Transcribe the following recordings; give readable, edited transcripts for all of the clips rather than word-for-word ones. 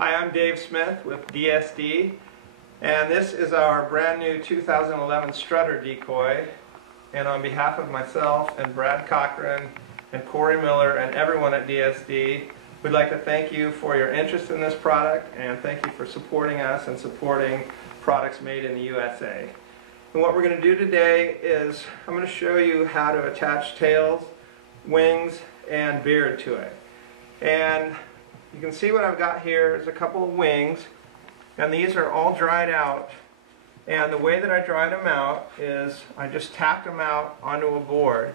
Hi, I'm Dave Smith with DSD, and this is our brand new 2011 strutter decoy. And on behalf of myself and Brad Cochran and Corey Miller and everyone at DSD, we'd like to thank you for your interest in this product, and thank you for supporting us and supporting products made in the USA. And what we're going to do today is I'm going to show you how to attach tails, wings, and beard to it. And you can see what I've got here is a couple of wings, and these are all dried out. And the way that I dried them out is I just tacked them out onto a board.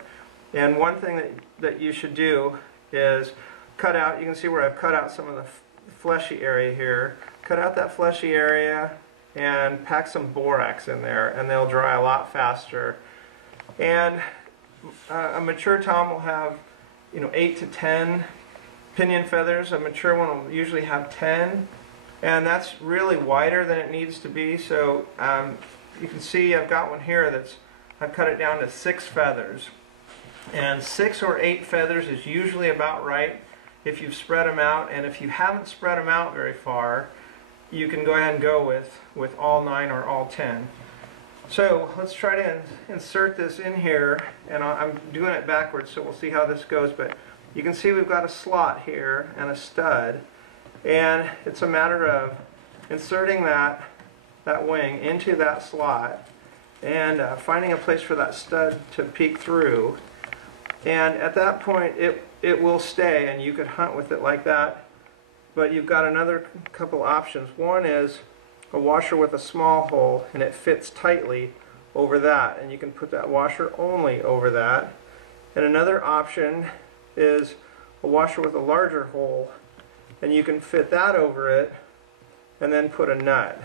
And one thing that you should do is cut out, you can see where I've cut out some of the fleshy area here. Cut out that fleshy area and pack some borax in there, and they'll dry a lot faster. And a mature tom will have 8 to 10 pinion feathers. A mature one will usually have 10, and that's really wider than it needs to be. So you can see I've got one here I've cut it down to 6 feathers, and 6 or 8 feathers is usually about right if you've spread them out. And if you haven't spread them out very far, you can go ahead and go with all 9 or all 10. So let's try to insert this in here, and I'm doing it backwards, so we'll see how this goes. But you can see we've got a slot here and a stud, and it's a matter of inserting that wing into that slot and finding a place for that stud to peek through. And at that point it will stay, and you could hunt with it like that. But you've got another couple options. One is a washer with a small hole, and it fits tightly over that, and you can put that washer only over that. And another option is a washer with a larger hole, and you can fit that over it and then put a nut.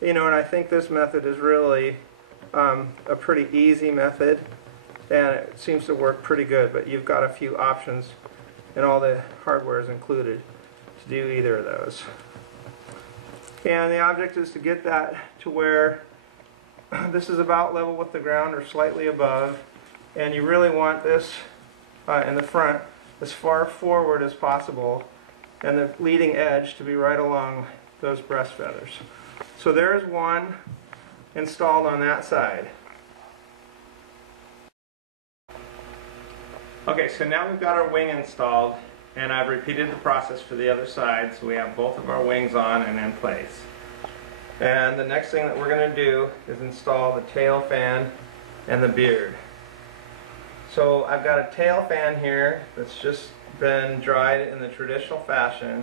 And I think this method is really a pretty easy method, and it seems to work pretty good. But you've got a few options, and all the hardware is included to do either of those. And the object is to get that to where this is about level with the ground or slightly above, and you really want this in the front as far forward as possible, and the leading edge to be right along those breast feathers. So there's one installed on that side. Okay, so now we've got our wing installed, and I've repeated the process for the other side, so we have both of our wings on and in place. And the next thing that we're going to do is install the tail fan and the beard. So I've got a tail fan here that's just been dried in the traditional fashion,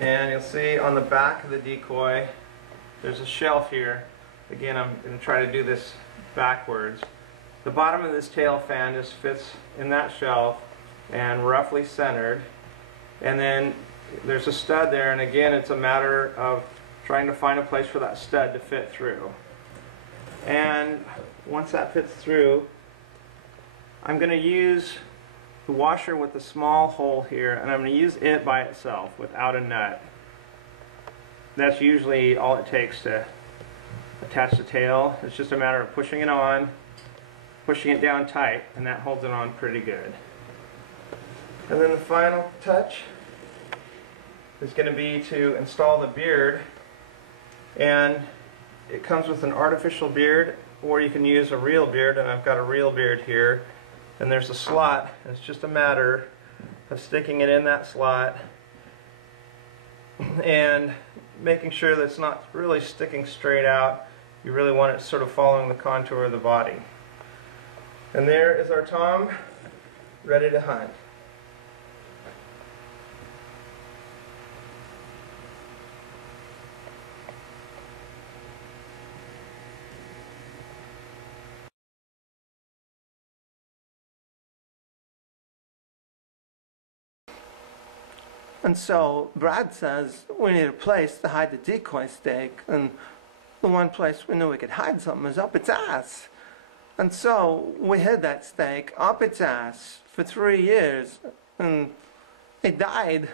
and you'll see on the back of the decoy there's a shelf here. Again, I'm going to try to do this backwards. The bottom of this tail fan just fits in that shelf and roughly centered, and then there's a stud there, and again it's a matter of trying to find a place for that stud to fit through. And once that fits through, I'm going to use the washer with the small hole here, and I'm going to use it by itself without a nut. That's usually all it takes to attach the tail. It's just a matter of pushing it on, pushing it down tight, and that holds it on pretty good. And then the final touch is going to be to install the beard, and it comes with an artificial beard, or you can use a real beard, and I've got a real beard here. And there's a slot, and it's just a matter of sticking it in that slot and making sure that it's not really sticking straight out. You really want it sort of following the contour of the body. And there is our tom, ready to hunt. And so Brad says we need a place to hide the decoy stake, and the one place we knew we could hide something is up its ass. And so we hid that stake up its ass for 3 years, and it died.